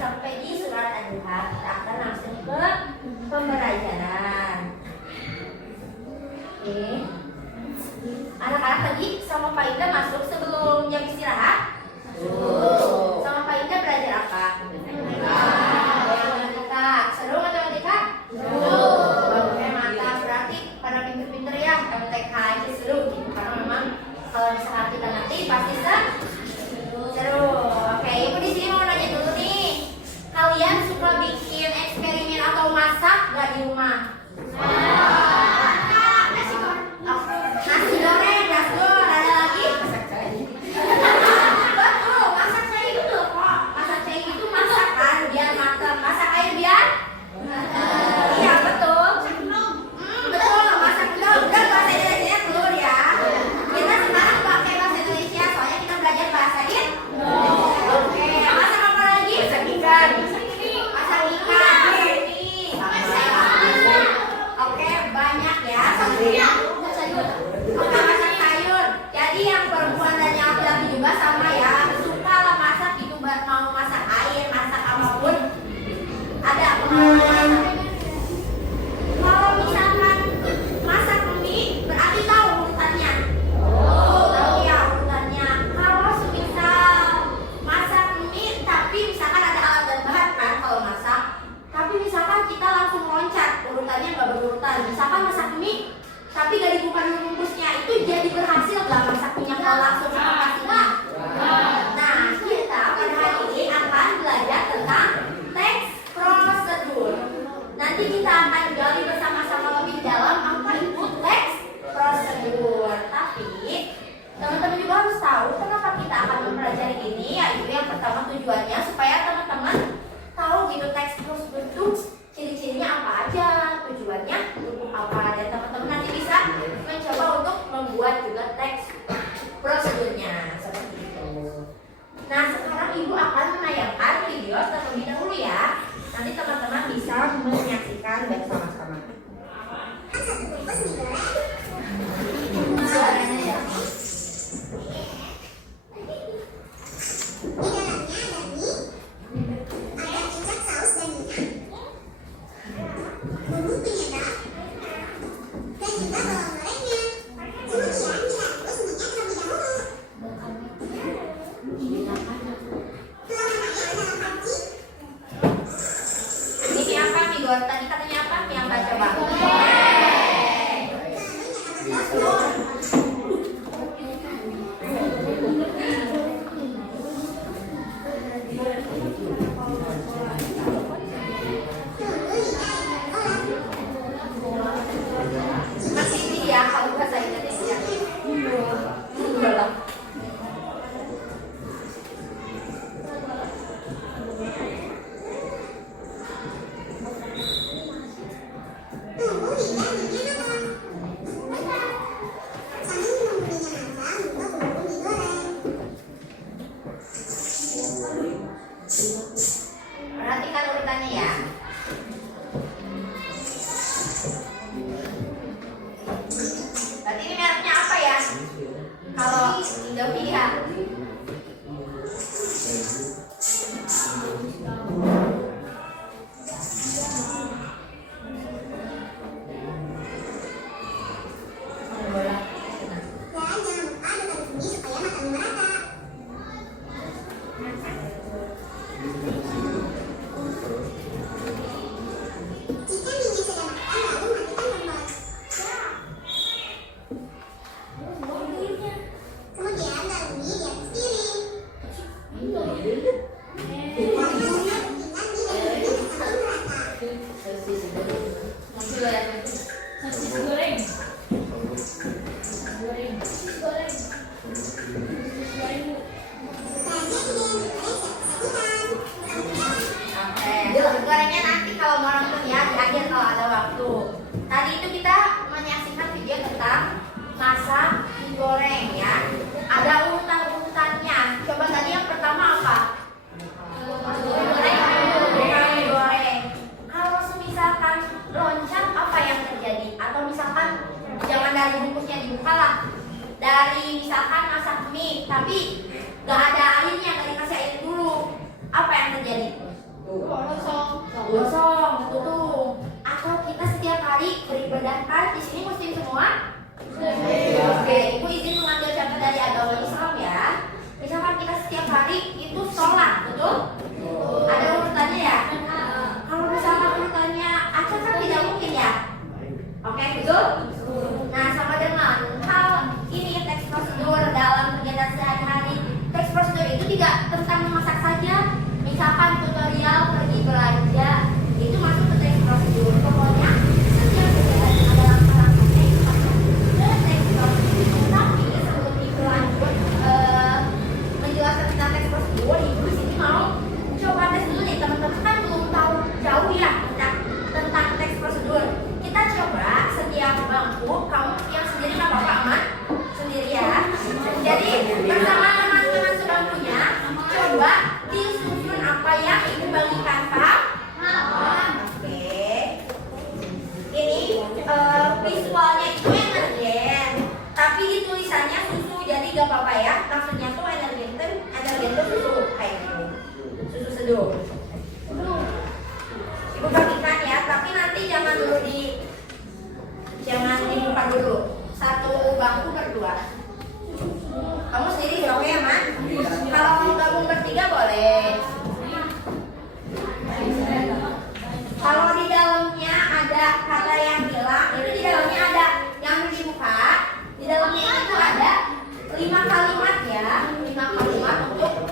sampai di surat Ad-Duha, kita akan langsung ke pembelajaran. Oke. Anak-anak tadi sama Pak Indah masuk sebelum jam istirahat? Sama Pak Indah belajar apa? Matematika. Seru matematika? Oke, mantap. Berarti pada pinter-pinter ya. MTK aja seru gitu. Karena memang kalau misalnya kita nanti pasti seru. Oke, ibu di sini mau nanya dulu nih. Kalian suka bikin eksperimen atau masak nggak di rumah? Nasi goreng, gasgor, ada lagi? Betul, masak cair itu kok. Masak cair itu masak kan biar matang. Masak air biar? Iya betul. Betul, masak telur. Udah bahasa Indonesia telur ya. Kita sekarang pakai bahasa Indonesia soalnya kita belajar bahasa Oke, masak apa lagi? Masak ikan. Masak ikan. Oke, banyak ya. Oke, masak sayur. Jadi yang perempuan dan yang laki-laki juga sama ya. Suka lah masak gitu, mau masak air, masak apapun. Ada pengalaman masak. Kalau misalkan masak mie, berarti tahu urutannya. Tahu ya urutannya. Kalau semisal masak mie, tapi misalkan ada alat dan bahan kan kalau masak. Tapi misalkan kita langsung loncat, urutannya nggak berurutan. Misalkan masak mie, tapi gak dibuka dulu bungkusnya, itu jadi berhasil gak masak minyak kalau langsung sama pastinya? Nah, kita pada hari ini akan belajar tentang teks prosedur. Nanti kita akan gali bersama-sama lebih dalam apa itu teks prosedur. Tapi teman-teman juga harus tahu kenapa kita akan mempelajari ini. Yaitu yang pertama tujuannya supaya teman-teman tahu gitu teks prosedur itu ciri-cirinya apa aja, tujuannya untuk apa, dan teman-teman nanti bisa mencoba untuk membuat juga teks prosedurnya seperti itu. Nah, sekarang ibu akan menayangkan video terlebih dahulu ya. Nanti teman-teman bisa menyaksikan bersama-sama. Suaranya ya. Ini apa nih, Gor? Tadi katanya apa? Yang baca coba. Masih ini ya, kalau bahasa Indonesia. Perhatikan urutannya ya. Berarti ini mereknya apa ya? Kalau Indomie ya. Gorengnya nanti kalau mau nonton ya di akhir kalau ada waktu. Tadi itu kita menyaksikan video tentang masak mie goreng ya. Ada urutan-urutannya. Coba tadi yang pertama apa? Mie goreng. Kalau misalkan loncat apa yang terjadi? Atau misalkan jangan dari bungkusnya dibuka lah. Dari misalkan masak mie tapi gak ada airnya, gak dikasih air dulu. Apa yang terjadi? Kosong, tutup. Atau kita setiap hari beribadah di sini muslim semua? Oke, ibu izin mengambil contoh dari agama Islam ya. Misalkan kita setiap hari itu sholat, betul? Ada urutannya ya? Kalau misalkan urutannya acak kan tidak mungkin ya? Oke, betul? Nah, sama dengan hal ini teks prosedur dalam kegiatan sehari-hari. Teks prosedur itu tidak tentang memasak saja. Misalkan tutorial pergi belanja, itu masuk ke teks prosedur. Pokoknya setiap kegiatan yang ada dalam perangkatnya itu masuk ke teks prosedur. Tapi sebelum ibu lanjut menjelaskan tentang teks prosedur, ibu di sini mau coba tes dulu nih, teman-teman kan belum tahu jauh ya tentang teks prosedur. Kita coba setiap bangku, kamu yang sendiri nggak apa-apa, aman? Sendiri ya. Jadi bersama teman-teman sebangkunya, coba disusun apa yang ibu bagikan, Pak. Oke. Ini visualnya itu energen, tapi di tulisannya susu, jadi gak apa-apa ya. Maksudnya tuh energen tuh susu kayak gitu, susu seduh. Ibu bagikan ya, tapi nanti jangan dibuka dulu. Satu bangku berdua. Kamu sendiri dong ya, Man? Kalau mau gabung bertiga boleh. Kalau di dalamnya ada kata yang hilang, itu di dalamnya ada yang dibuka. Di dalamnya itu ada 5 kalimat ya, 5 kalimat untuk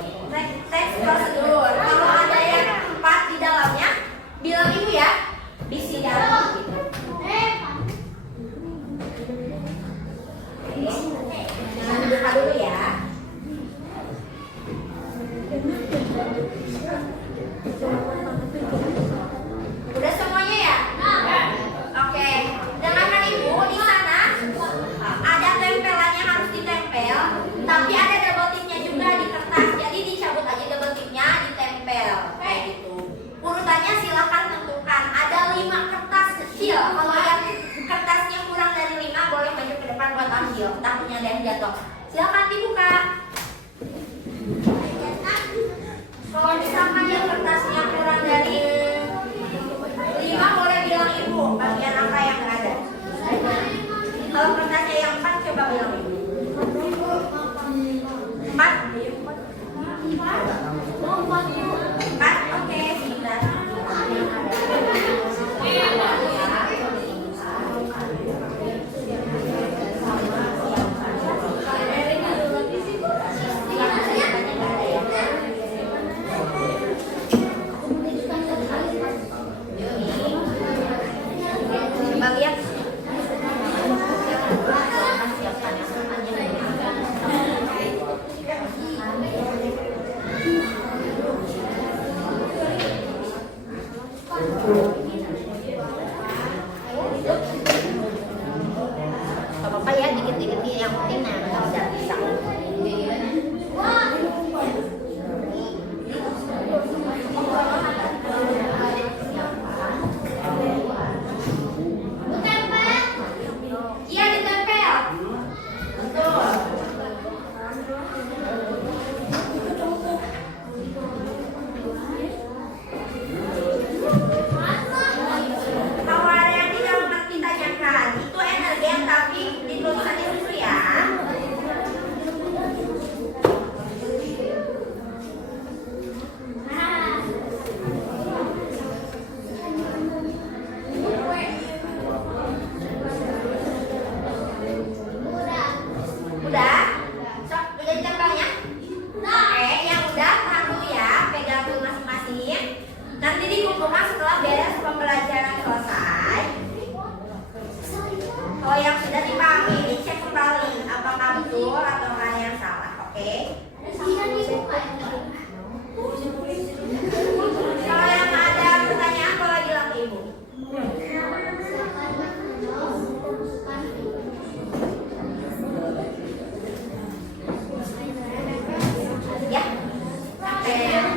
teks prosedur. Kalau ada yang 4 di dalamnya, bilang ibu ya, bisi dalam gitu. Jangan dibuka dulu ya. Udah semuanya ya? Oke. Dengarkan ibu, di sana ada tempelannya harus ditempel, tapi ada double tipnya juga di kertas. Jadi dicabut aja double tipnya, ditempel kayak gitu. Urutannya silakan tentukan. Ada 5 kertas kecil. Kalau yang kertasnya kurang dari 5 boleh maju ke depan buat ambil. Takutnya ada yang jatuh. Silakan dibuka. Kalau misalkan yang kertasnya kurang dari 5 boleh bilang ibu bagian apa yang nggak ada. Kalau kertasnya yang 4 coba bilang ibu. 4? 4? Oke, sebentar. Apa-apa ya, dikit-dikit yang penting nah udah bisa. Iya, ditempel. Betul. Kalau ada yang tidak mengerti tanyakan, itu energen tapi di tulisannya susu ya. Udah? Sok, udah ditempelnya? Oke, yang udah tahan dulu ya, pegang dulu masing-masing. Nanti dikumpulkan setelah beres pembelajaran selesai. Kalau yang sudah dipahami, dicek kembali apakah betul atau ada yang salah, oke? Kalau yang ada pertanyaan boleh bilang ke ibu. Ya, sampai.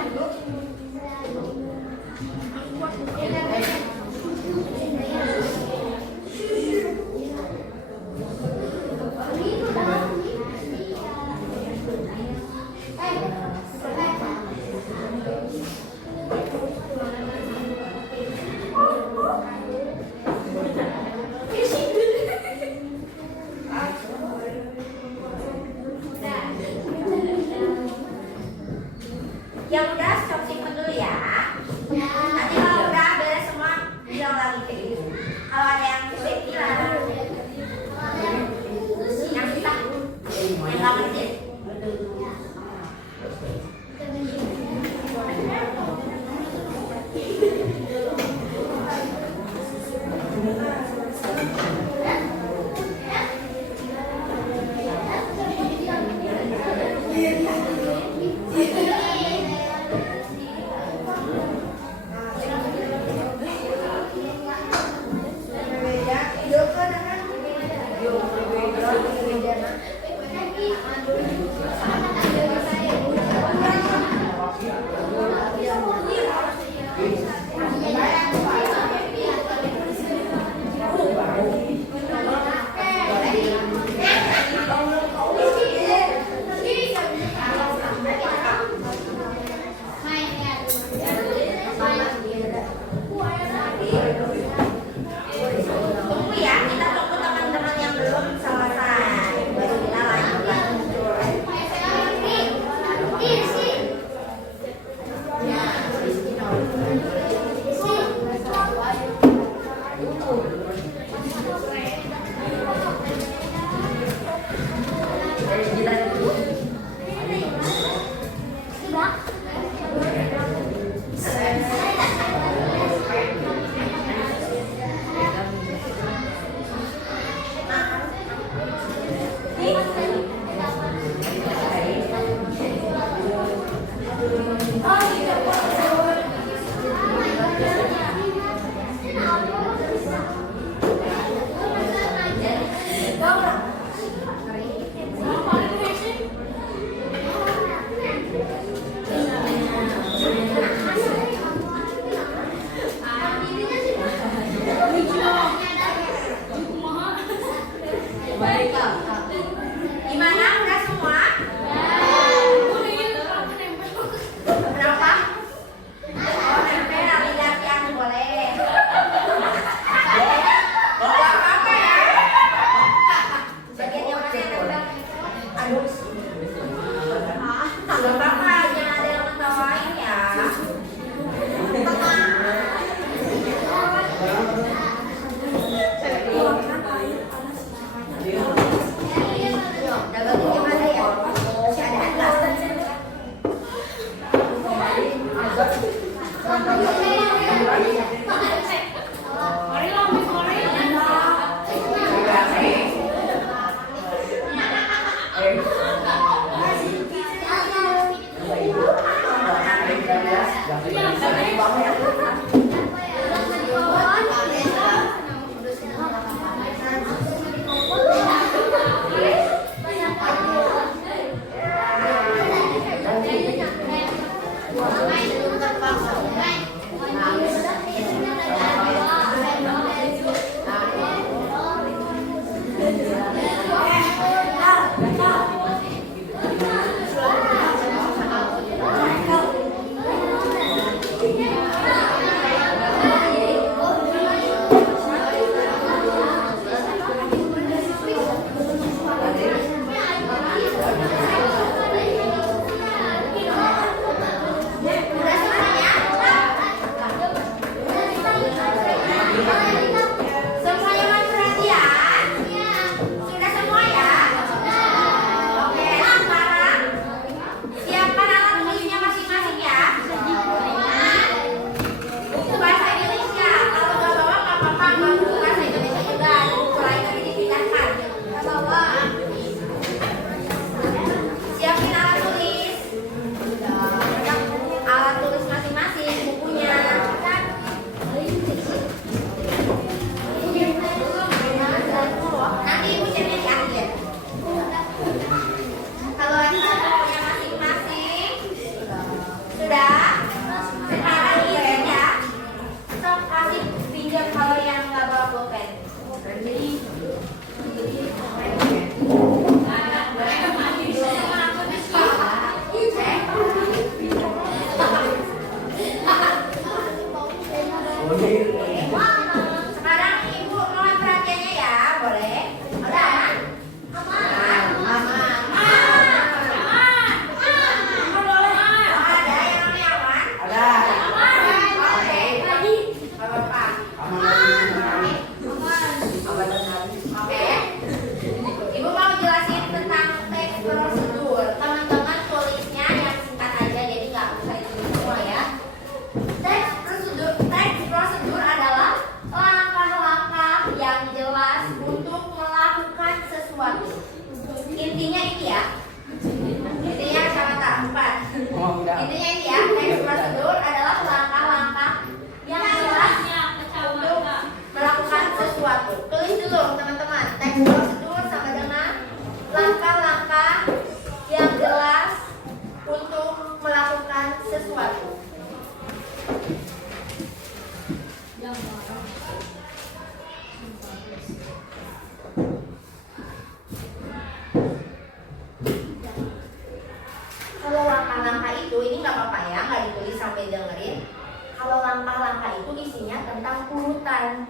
tentang urutan.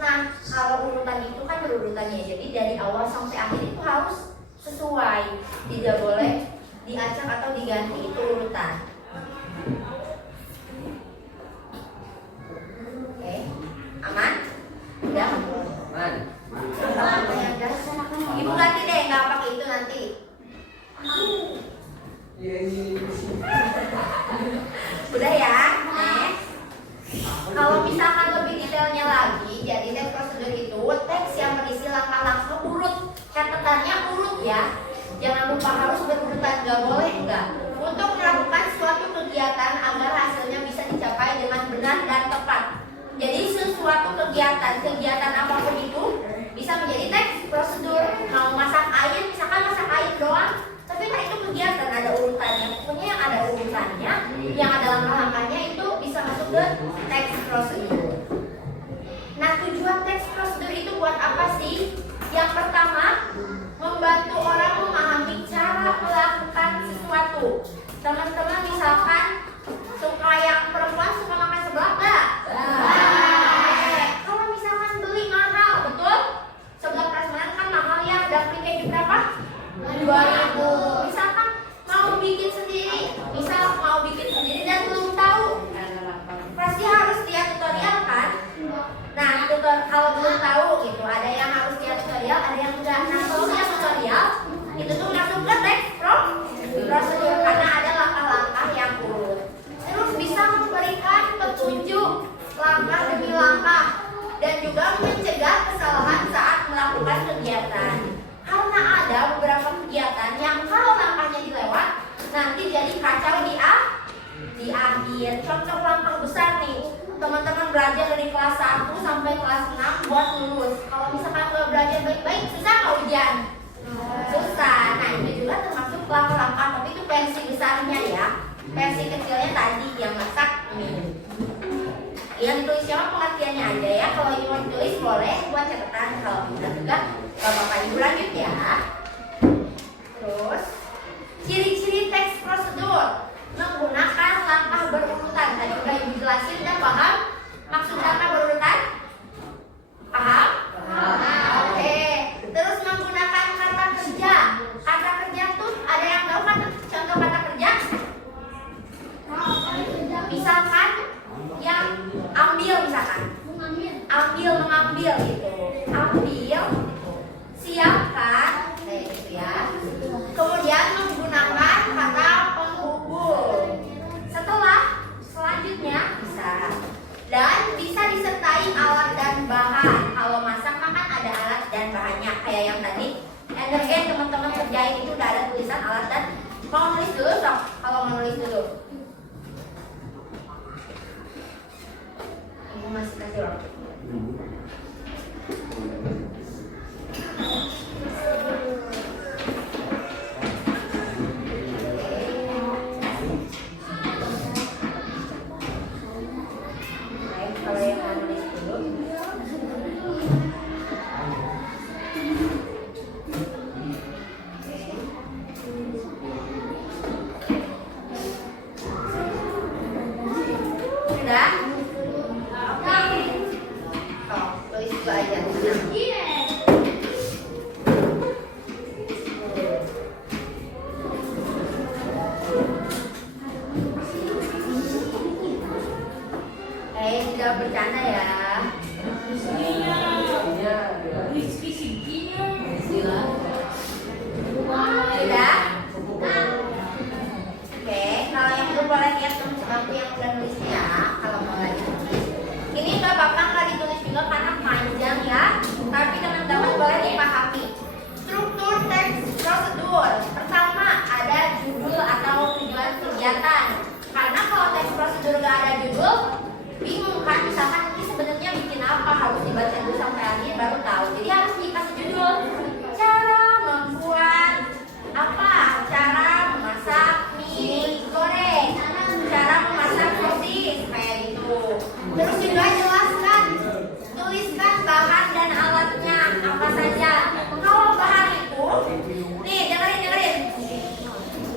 Nah, kalau urutan itu kan berurutannya, jadi dari awal sampai akhir itu harus sesuai, tidak boleh diacak atau diganti, itu urutan. Oke, aman? Udah? Aman. Ibu ganti deh, nggak pakai itu nanti. Udah ya, next. Kalau misalkan lebih detailnya lagi, jadi teks prosedur itu teks yang berisi langkah-langkah urut, catatannya urut ya. Jangan lupa harus berurutan, nggak boleh enggak. Untuk melakukan suatu kegiatan agar hasilnya bisa dicapai dengan benar dan tepat. Jadi sesuatu kegiatan apapun itu bisa menjadi teks prosedur. Mau masak air, misalkan masak air doang, tapi kan itu kegiatan, ada urutannya. Pokoknya yang ada urutannya, yang ada langkah-langkahnya itu bisa masuk ke teks prosedur. Nah, tujuan teks prosedur itu buat apa sih? Yang pertama, membantu orang memahami cara melakukan sesuatu. Teman-teman misalkan suka yang perempuan suka makan seblak nggak? Kalau misalkan beli mahal, betul? Seblak prasmanan kan mahal ya, dapet keju berapa? 2.000. Misalkan mau bikin sendiri, dan belum tahu, pasti harus lihat tutorial kan? Nah, kalau belum tahu gitu, ada yang harus lihat tutorial, ada yang enggak. Nah, kalau lihat tutorial, itu tuh langsung ke teks prosedur karena ada langkah-langkah yang urut. Terus bisa memberikan petunjuk langkah demi langkah dan juga mencegah kesalahan saat melakukan kegiatan. Karena ada beberapa kegiatan yang kalau langkahnya dilewat, nanti jadi kacau di akhir. Contoh langkah besar nih, teman-teman belajar dari kelas 1 sampai kelas 6 buat lulus. Kalau misalkan nggak belajar baik-baik, susah nggak ujian? Susah. Nah, ini juga termasuk langkah-langkah, tapi itu versi besarnya ya. Versi kecilnya tadi yang masak mie. Yang ditulisnya mah pengertiannya aja ya. Kalau ibu mau tulis boleh buat catatan, kalau tidak juga nggak apa-apa. Ibu lanjut ya. Terus ciri-ciri teks prosedur menggunakan langkah berurutan. Tadi udah ibu jelasin, udah paham maksud langkah berurutan? Paham? Oke. Terus menggunakan kata kerja. Kata kerja tuh ada yang tahu kan contoh kata kerja? Misalkan yang ambil, misalkan mengambil gitu. Ambil, siapkan, kayak gitu ya. Kemudian menggunakan kata penghubung. Selanjutnya bisa. Dan bisa disertai alat dan bahan. Kalau masak kan ada alat dan bahannya kayak yang tadi. Energen teman-teman kerjain itu udah ada tulisan alat dan. Mau nulis dulu dong? Kalau mau nulis dulu. Ibu masih kasih waktu. Kalau yang mau nulis dulu. Sudah? Oke. Oh, tulis dulu aja. Tidak bercanda ya. Sudah? Oke, kalau yang belum boleh lihat teman-temanku yang udah nulisnya ya. Kalau mau lagi tulis. Ini gak apa-apa nggak ditulis juga karena panjang ya. Tapi teman-teman boleh dipahami. Struktur teks prosedur. Pertama ada judul atau tujuan kegiatan. Karena kalau teks prosedur gak ada judul, bingung kan, misalkan ini sebenarnya bikin apa, harus dibaca dulu sampai akhir baru tahu. Jadi harus dikasih judul. Cara membuat apa? Cara memasak mie goreng, cara memasak sosis, kayak gitu. Terus juga jelaskan, tuliskan bahan dan alatnya apa saja. Kalau bahan itu, nih dengerin.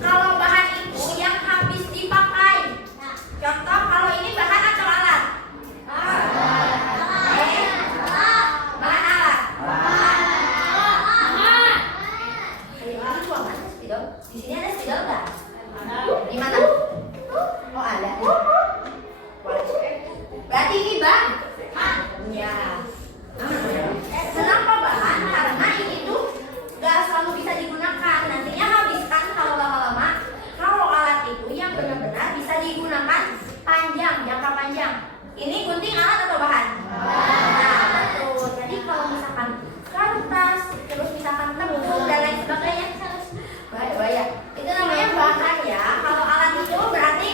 Kalau bahan itu yang habis dipakai. Contoh kalau ini bahan atau alat? Jadi ini bang, ya. Kenapa bahan? Karena ini tuh gak selalu bisa digunakan. Nantinya habiskan kalau lama-lama. Kalau alat itu yang benar-benar bisa digunakan panjang, jangka panjang. Ini gunting alat atau bahan? Nah, betul. Jadi kalau misalkan kertas, terus misalkan tepung dan lain sebagainya, bahaya. Itu namanya bahan ya. Kalau alat itu berarti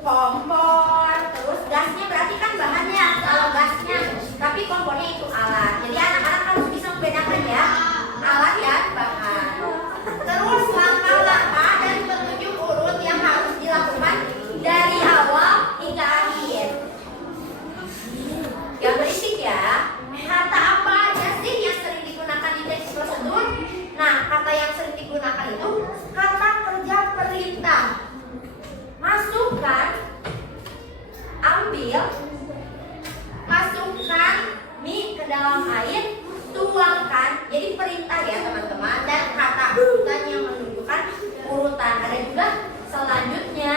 kompor, terus gasnya berarti kan bahannya. Kalau gasnya, tapi kompornya itu alat. Jadi anak-anak harus bisa membedakan ya, alat ya bahan. Terus langkah-langkah dan petunjuk urut yang harus dilakukan dari awal hingga akhir. Yang berisik ya. Kata apa aja sih yang sering digunakan di teks prosedur? Nah, kata yang sering digunakan itu kata kerja perintah. Masukkan, ambil, masukkan mie ke dalam air, tuangkan. Jadi perintah ya teman-teman. Dan kata urutan yang menunjukkan urutan. Ada juga selanjutnya,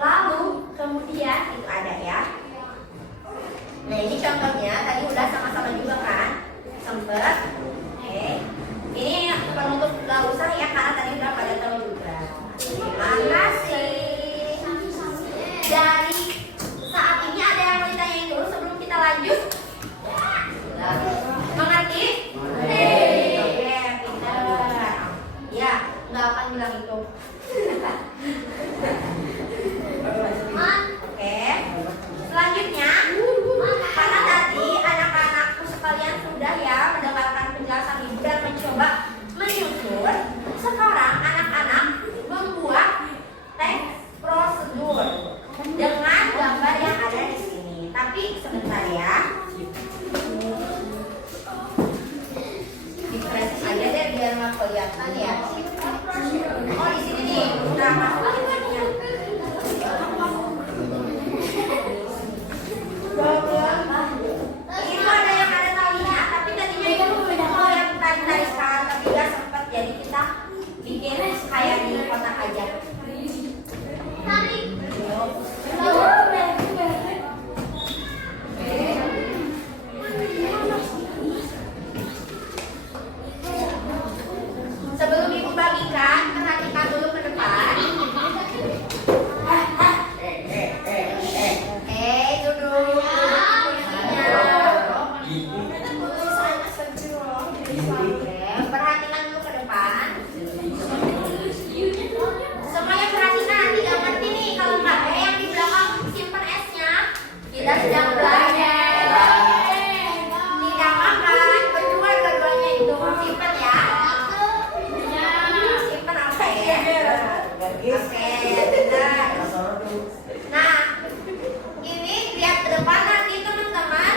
lalu, kemudian, itu ada ya. Nah ini contohnya, tadi udah sama-sama juga kan? Sempet. Oke. Ini penutup gak usah ya, karena tadi udah pada tahu juga. Terima kasih. Dari saat ini ada yang mau ditanyain dulu sebelum kita lanjut? Mengerti? Oke, pintar. Ya, nggak akan bilang itu. Oke. Selanjutnya, karena tadi anak-anakku sekalian sudah ya mendengarkan penjelasan ibu dan mencoba menyusun. Sekarang anak-anak membuat teks prosedur dengan gambar yang ada di sini. Tapi sebentar ya. Dipresis aja deh biar nggak kelihatan ya. Oh di sini nih. Udah masuk akhirnya. Itu ada yang ada talinya, tapi tadinya itu kalau yang tali sekarang tapi nggak sempat, jadi kita bikin kayak di kotak aja. Tarik. Sebelum ibu bagikan, perhatikan dulu ke depan. Duduk. Perhatikan dulu ke depan. Semuanya perhatikan, nanti gak ngerti nih kalau nggak yang di belakang simpen esnya. Kita sedang belajar. Tidak makan, berdua dua-duanya itu simpen ya. Simpen oke. Oke, benar. Nah, ini lihat ke depan nanti teman-teman.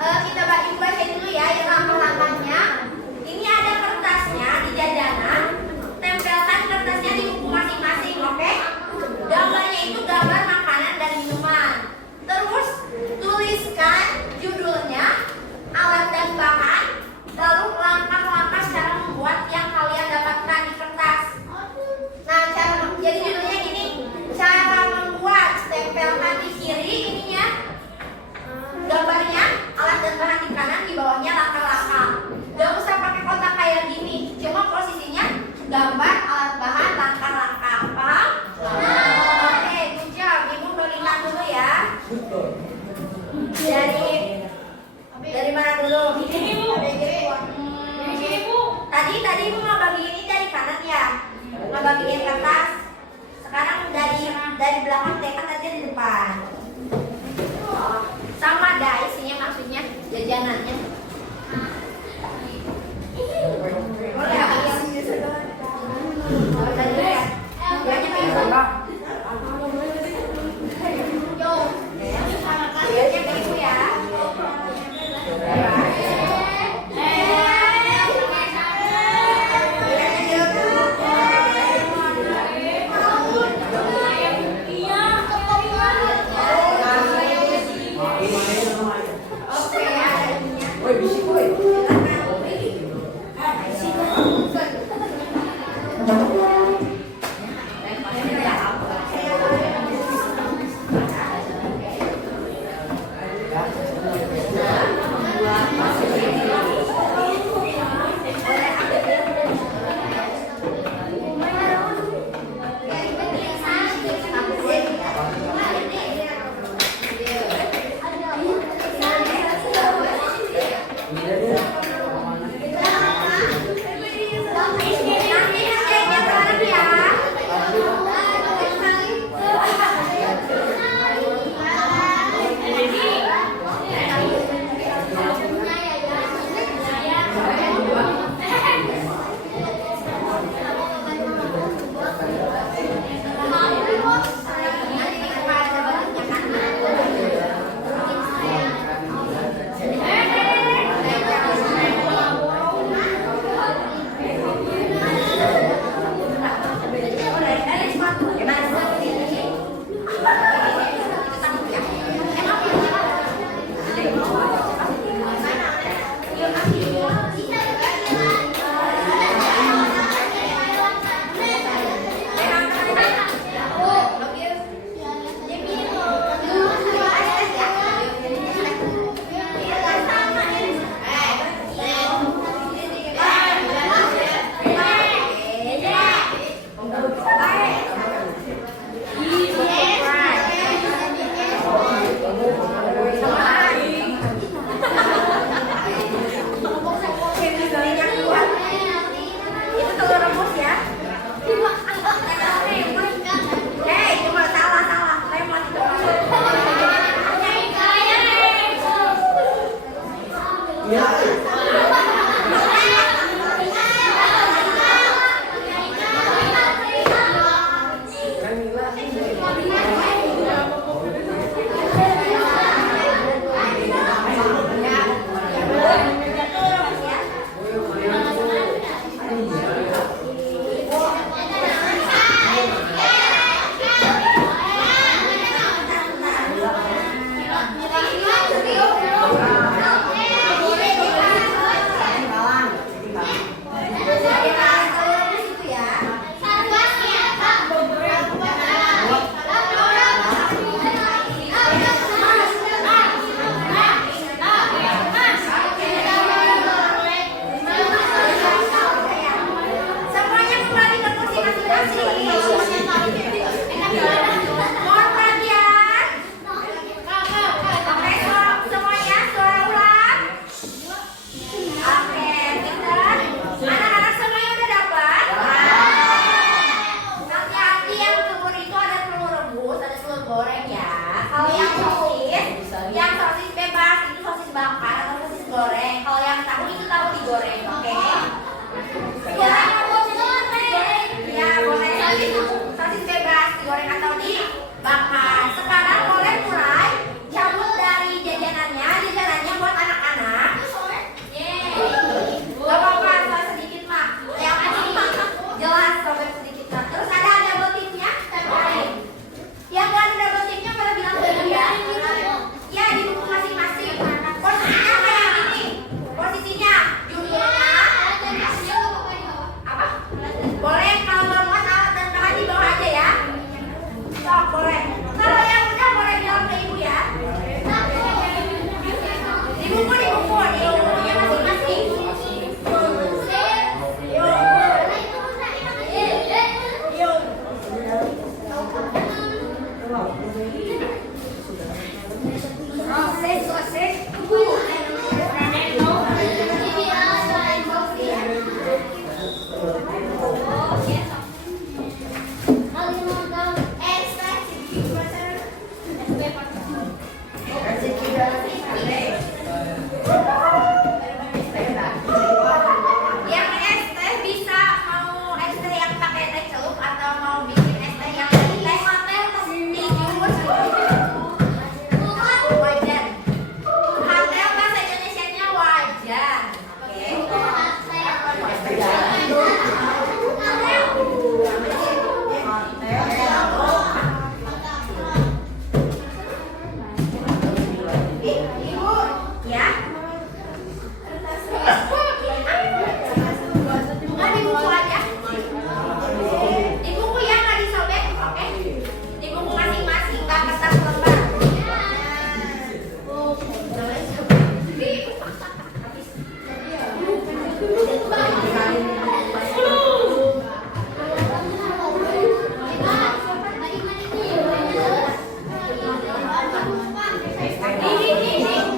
Kita baca dulu ya yang langkah-langkahnya. Ini ada kertasnya di jajanan. Tempelkan kertasnya di buku masing-masing, oke? Gambarnya itu gambar makanan dan minuman. Terus tuliskan judulnya, alat dan bahan, lalu langkah-langkah cara membuat yang kalian dapatkan di kertas. Nah, jadi judulnya gini, cara membuat. Tempelkan di kiri ininya gambarnya, alat dan bahan di kanan, di bawahnya langkah-langkah. Gak usah pakai kotak kayak gini, cuma posisinya gambar, alat bahan, langkah-langkah. Paham? Oke, good job. Ibu bagikan dulu ya. Dari mana dulu? Ini Bu. Dari sini Bu. Tadi Ibu mau bagi ini dari kanan ya? Mau bagiin kertas. Sekarang dari belakang tekan aja di depan. Oh, sama dah isinya, maksudnya jajanannya. Ini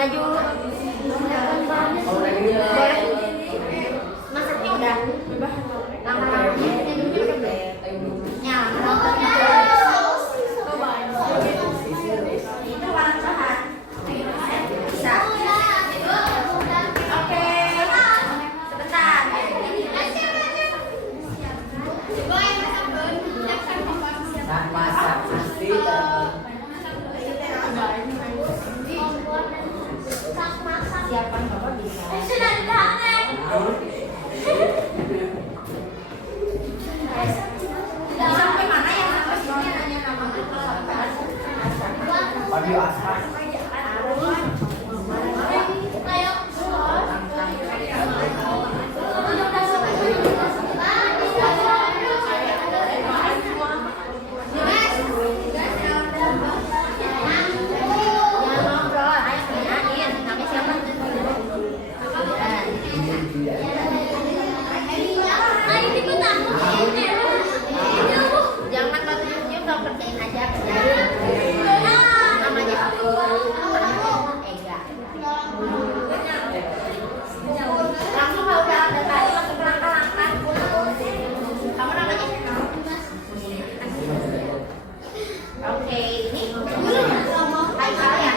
baju. Masaknya udah. Lama-lamanya tidurnya udah belum? Ya, itu warna bahan. Bisa. Oke. Sebentar. Masak pasti Siapkan Bapak bisa. Sampai mana ya? Sampai sini nanya nama audio asal. Jangan batu cium dong, kerjain aja namanya Ega. Langsung kalau udah ada tadi langsung langkah-langkah. Kamu namanya? Oke, ini Haikal ya.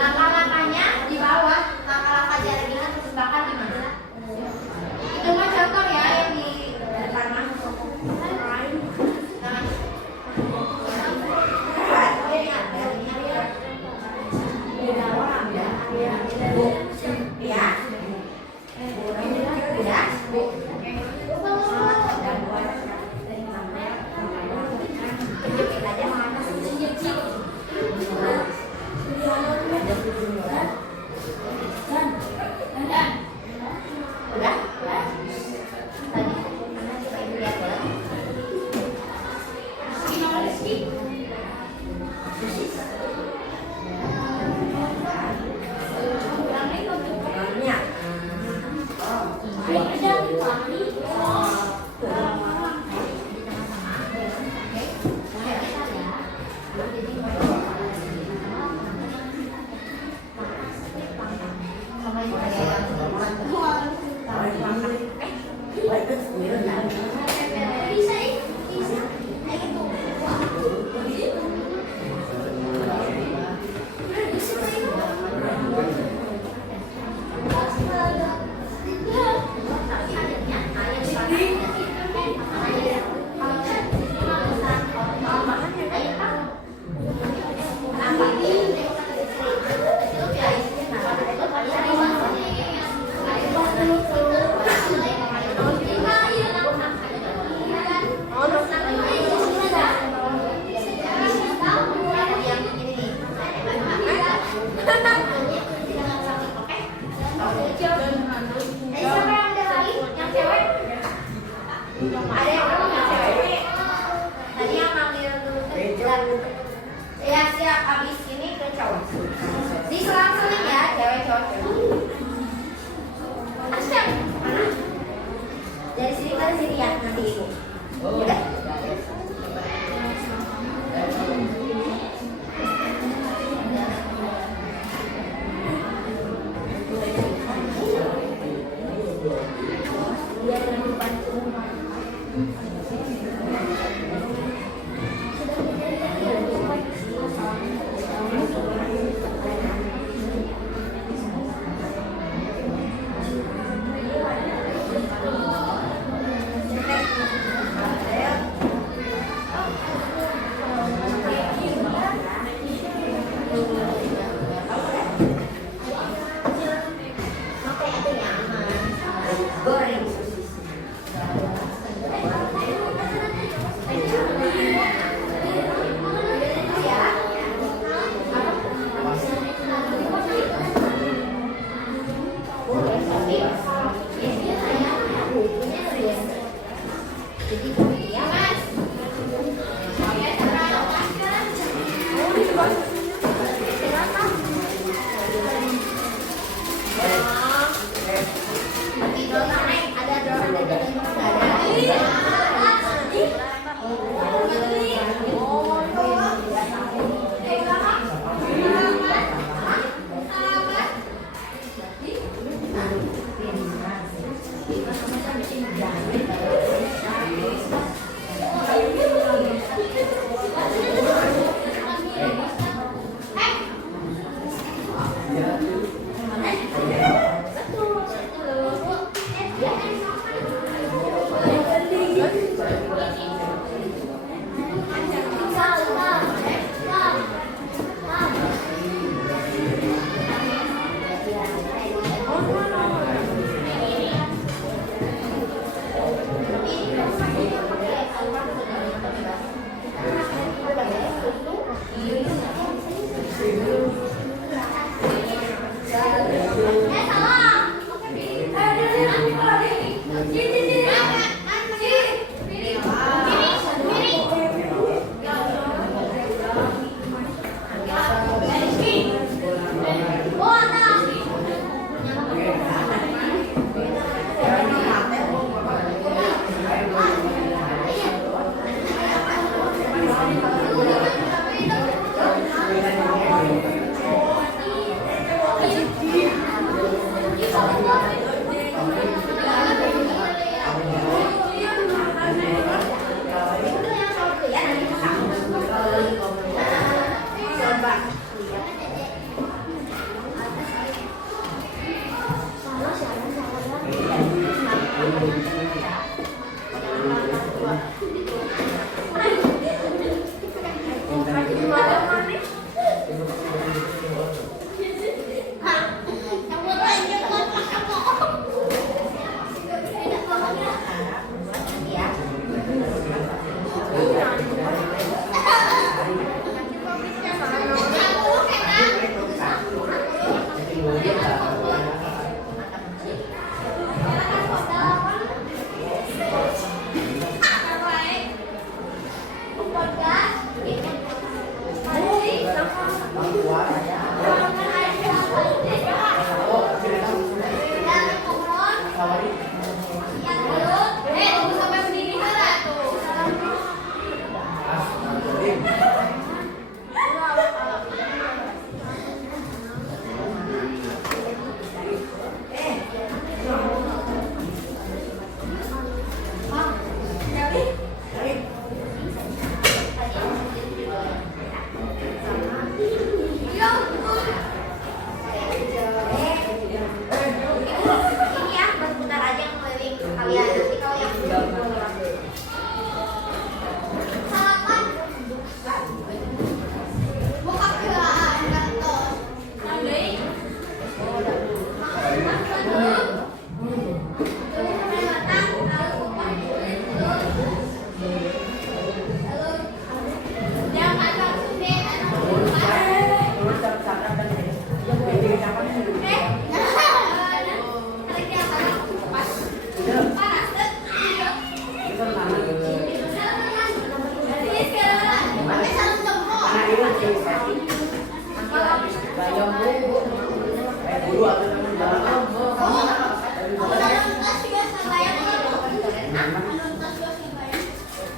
Langkah-langkahnya di bawah, langkah-langkah cara bikin tebakan gimana? Itu mah contoh ya yang di depan mah. Ada yang belum yang cewek? Tadi yang manggil dulu tuh. Ya siap, abis ini ke cowok. Diselang-seling ya, cewek cowok. Siap. Mana? Dari sini ke sini ya, nanti ibu. Oke.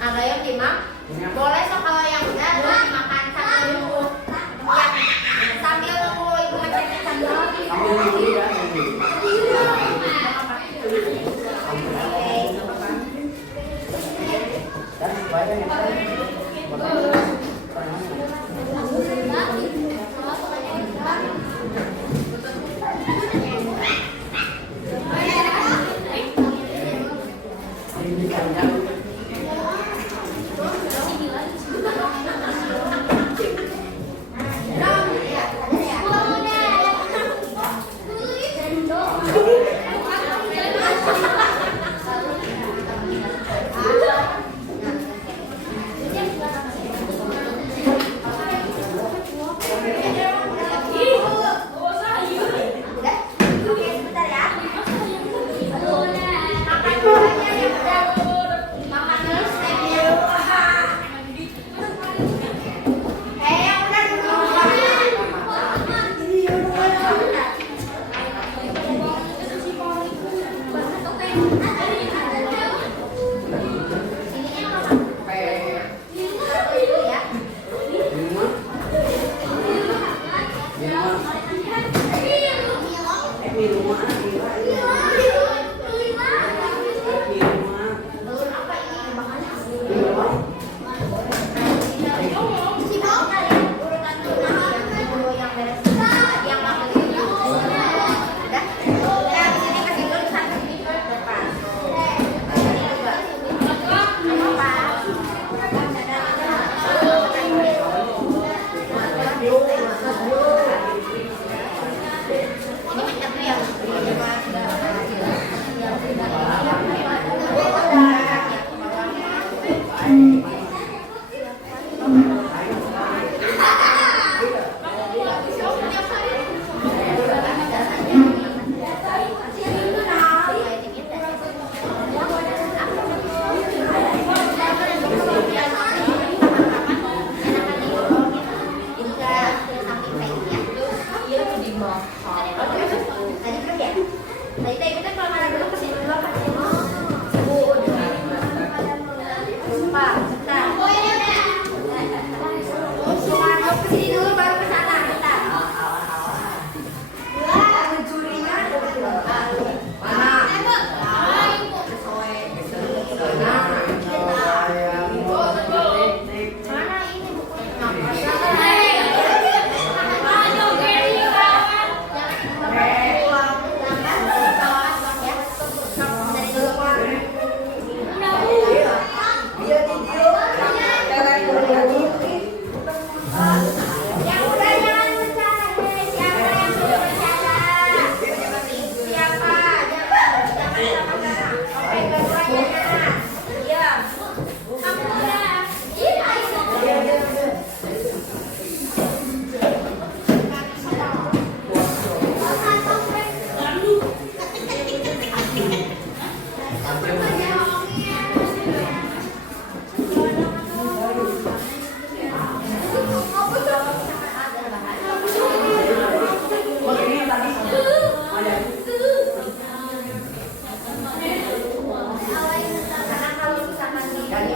Ada yang timang? Boleh so kalau yang udah dimakan sambil nunggu. Ya, sambil nunggu ibu ngecek sambil.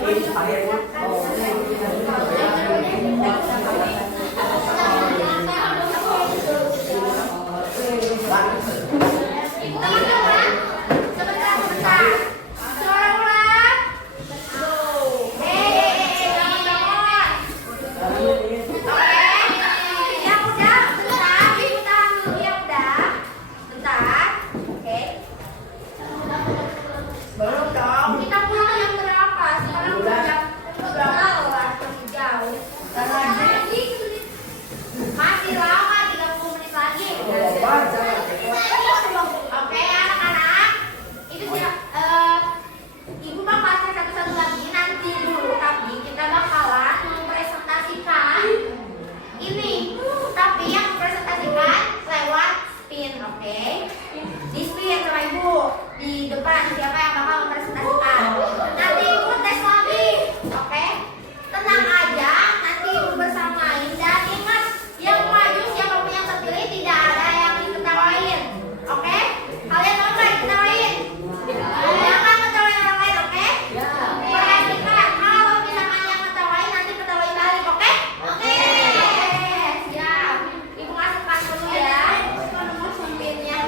Ibu teman-teman, sebentar. Suara ulang. Jangan. Oke. Yang udah, bentar. Ibu tahan dulu yang udah. Bentar. Oke. Belum dong. Kita pulang yang berapa? Sekarang udah jam berapa? Masih jauh. Masih lama, 30 menit lagi. Oke, anak-anak. Itu Ibu mau pasang satu-satu lagi nanti dulu, tapi kita bakalan mempresentasikan ini. Tapi yang mempresentasikan lewat spin, oke? Di spin sama Ibu di depan siapa yang bakal mempresentasikan. Nanti Ibu tes lagi, oke? Tenang aja, nanti Ibu bersamain dan ingat yang maju siapapun yang terpilih tidak ada yang diketawain, oke? Kalian mau nggak diketawain? Jangan ketawain orang lain, oke? Perhatikan, kalau misalkan yang ketawain nanti ketawain balik, oke? Oke. Siap. Ibu masukkan dulu ya. Nomor spinnya.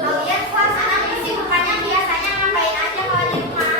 Kalian suasana kesibukannya biasanya ngapain aja kalau di rumah?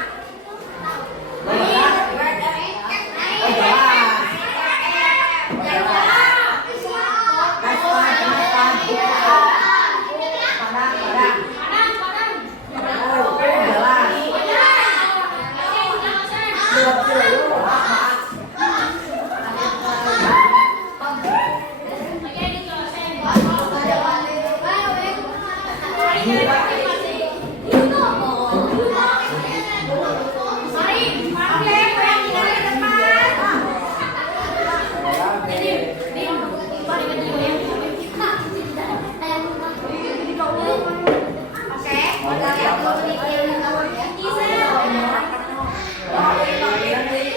Oke, kita lihat dulu nih.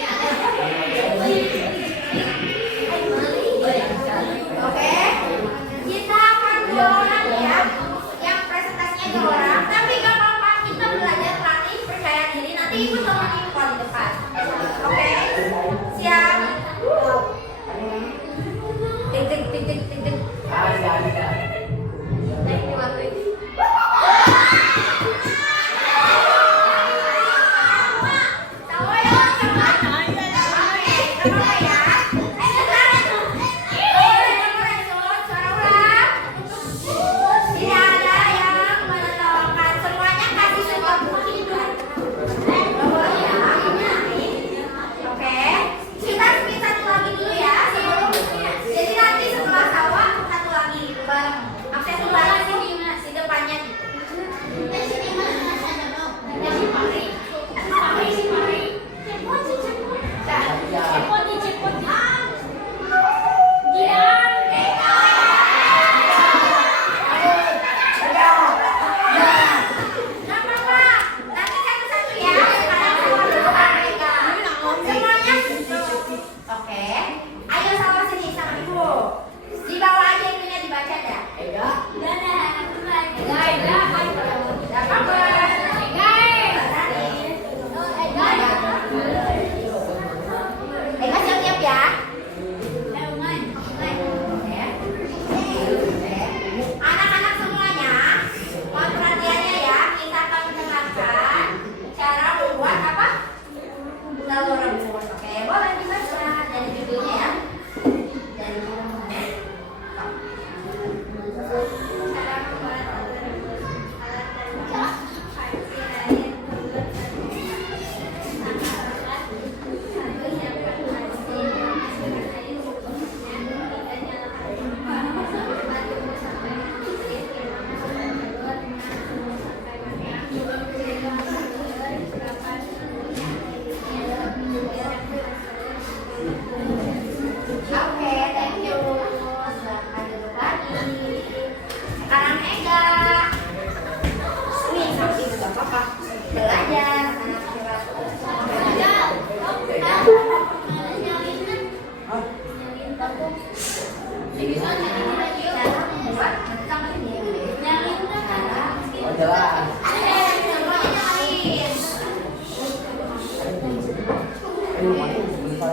Oke, terima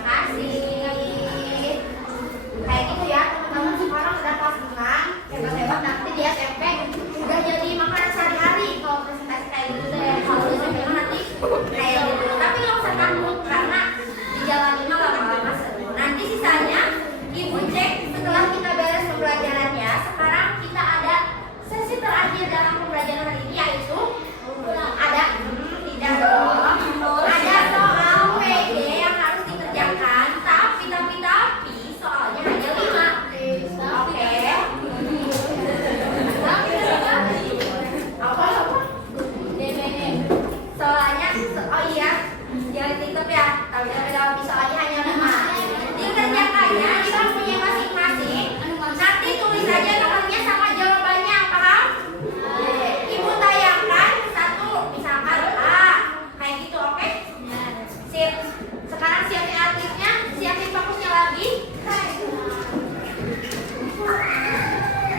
kasih. Kayak gitu ya, teman-teman sekarang udah kelas 6, hebat-hebat nanti di SMP udah jadi makanan sehari-hari. Kalau presentasi kayak gitu deh, kalau di SMP nanti kayak gitu. Tapi nggak usah takut karena dijalanin mah lama-lama seru. Nanti sisanya ibu cek setelah kita beres pembelajarannya. Sekarang kita ada sesi terakhir dalam pembelajaran hari ini, yaitu ada tidak dong, ada soal PD yang harus dikerjakan, tapi soalnya hanya 5. Oke. Apa? Soalnya, oh iya, jangan TikTok ya. Tapi soalnya hanya 5. Dikerjakannya di bangkunya masing-masing. Nanti tulis aja nomornya sama jawabannya, paham? Ibu tayangkan satu, misalkan A, kayak gitu, oke? Sip. Sekarang siapin artisnya, siapin fokusnya lagi.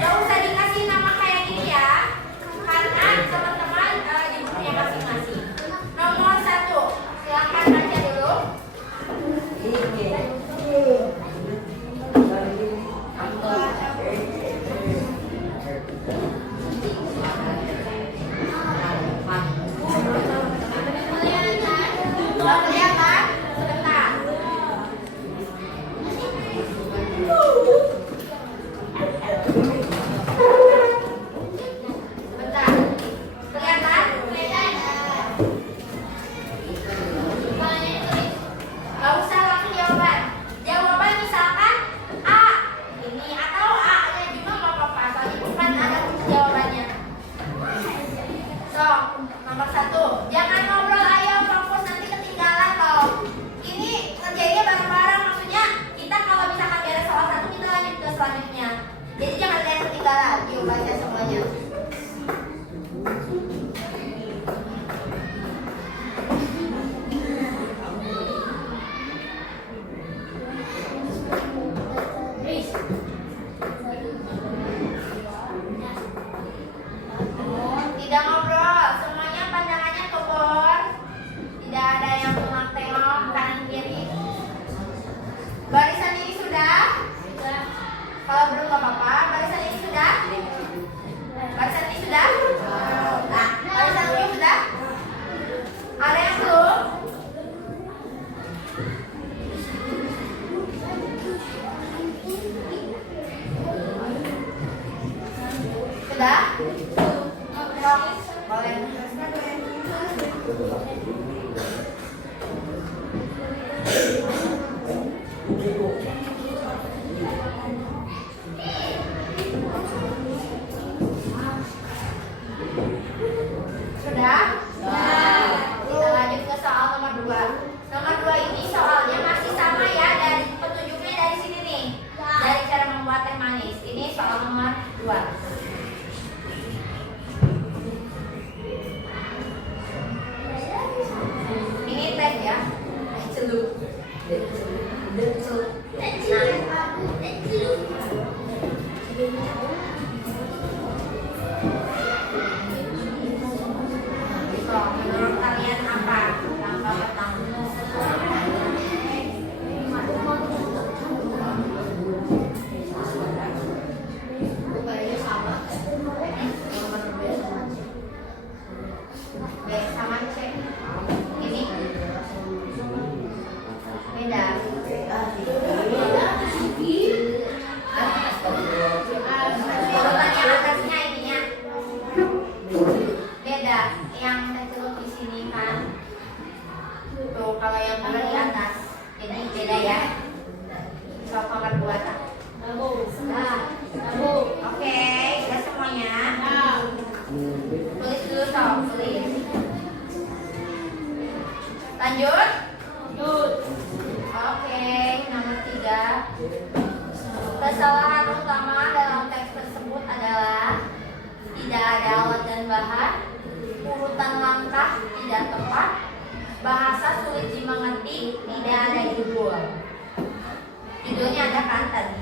Gak usah dikasih nama kayak gini ya, karena teman-teman di bukunya masing-masing. Nomor 1, silakan baca dulu. Belum kelihatan? Sebentar. Bentar. Kelihatan? Gak usah langsung jawaban. Jawaban misalkan A ini atau A-nya juga gak apa-apa. Soalnya bukan ada kunci jawabannya. So, nomor 1, jangan ngobrol, ayo fokus, nanti ketinggalan loh. Ini kerjanya bareng-bareng, maksudnya kita kalau misalkan beres soal 1 kita lanjut ke selanjutnya. Jadi jangan ada yang ketinggalan. Yuk baca semuanya. Tidak ngobrol, semuanya pandangannya ke board. Tidak ada yang tengok kanan kiri. Barisan ini sudah? Kalau belum gak apa-apa. Barisan ini sudah? Barisan ini sudah? Nah, barisan ini sudah? Ada yang belum? Sudah? Boleh. Sudah? Kita lanjut ke soal nomor 2. Nomor 2 ini soalnya masih sama ya, dari petunjuknya dari sini nih. Dari cara membuat teh manis. Ini soal nomor 2. Ini teh ya. Celup. Menurut kalian apa? Tambah petang. B sama C. Ini beda. Urutannya atasnya ininya beda. Yang tercelup di sini kan. Tuh kalau yang benar di atas. Jadi beda ya. Soal nomor 2 tak? Oke, udah semuanya. Tulis dulu soal, tulis. Lanjut. Oke, nomor 3. Kesalahan utama dalam teks tersebut adalah tidak ada alat dan bahan, urutan langkah tidak tepat, bahasa sulit dimengerti, tidak ada judul. Judulnya ada kan tadi.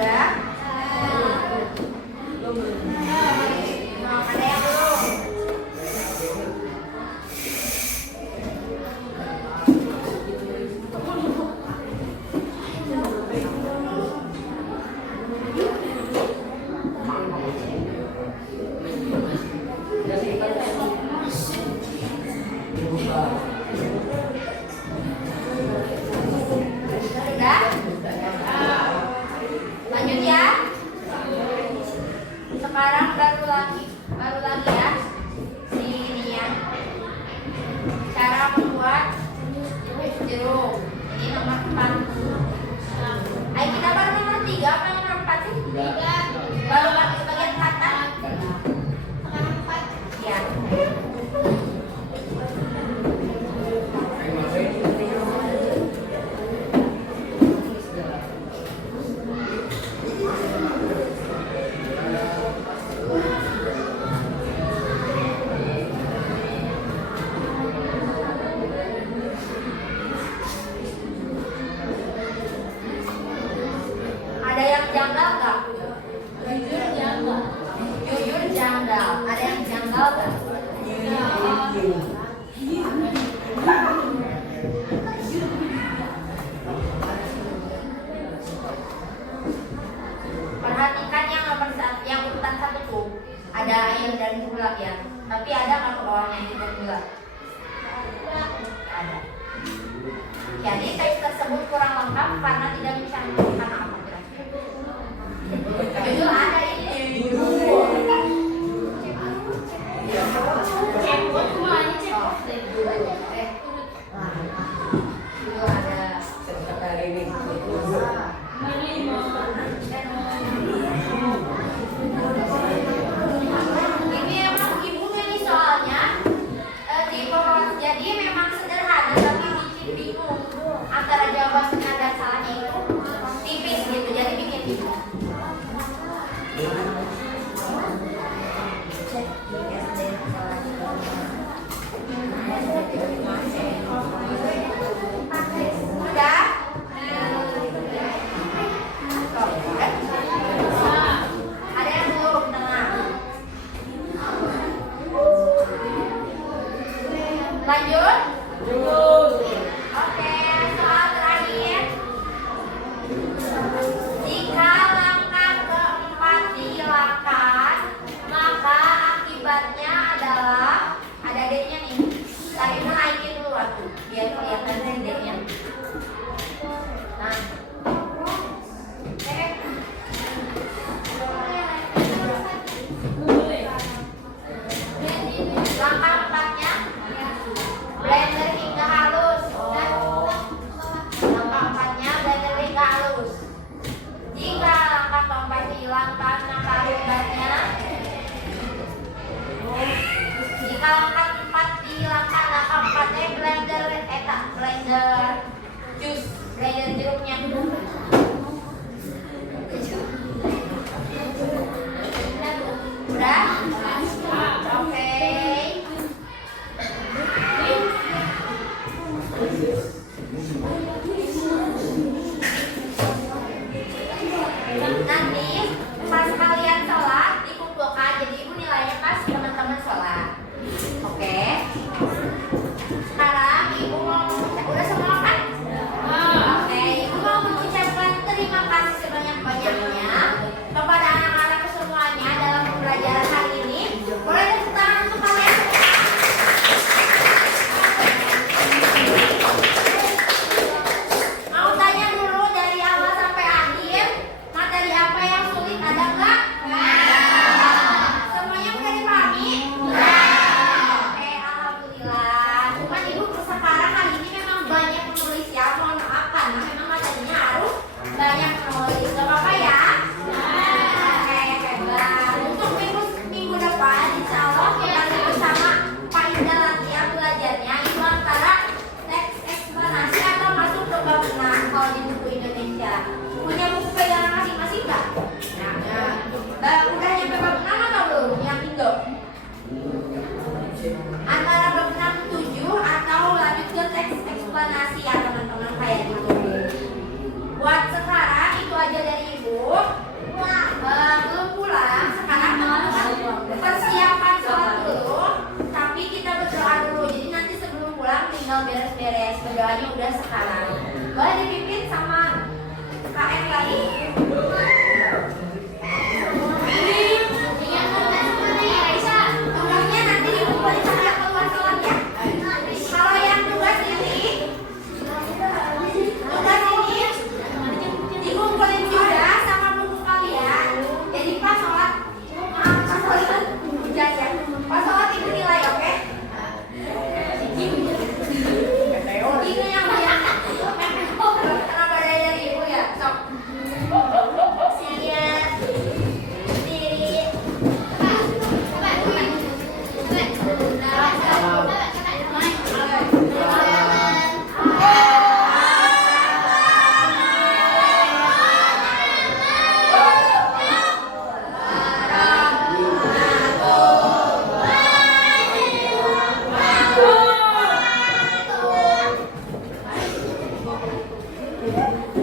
Udah? Nah, ada yang belum? Udah? Lanjut ya. Sekarang baru lagi ya. Ini ya. Cara membuat jeruk. Ini nomor 4. Ayo kita baru nomor 3 apa nomor 4 sih? 3. Baru lagi bagian 4 kan? Sekarang 4. Ya. Ada yang janggal nggak? Jujur janggal. Jujur janggal. Ada yang janggal nggak? Perhatikan yang nomor satu, yang urutan 1 tuh ada air dan gula ya. Tapi ada nggak ke bawahnya air dan gula? Ada. Jadi teks tersebut kurang lengkap karena tidak mencantumkan apa kira-kira. Judul ada ini. Cepot semuanya cepot deh. Judul ada. Ini emang ibunya nih soalnya jadi memang sederhana tapi bikin bingung antara jawabannya dan salahnya itu tipis gitu, jadi bikin bingung. Udah? Ada yang belum tengah? Lanjut? Oke, soal terakhir. Jika langkah keempat dihilangkan, maka akibatnya adalah ada D-nya nih. Tadi mau naikin dulu waktu biar kelihatan D-nya. Nah, langkah empatnya blender hingga halus. Langkah empatnya blender hingga halus. Jika langkah keempat dihilangkan, maka akibatnya jika langkah 4 dihilangkan, langkah 4-nya blender jus, blender jeruknya. Udah? Oke. Nanti pas kalian sholat dikumpulkan, jadi ibu nilainya pas teman-teman sholat. Oke. Sekarang ibu mau udah semua kan? Oke, ibu mau mengucapkan Iya.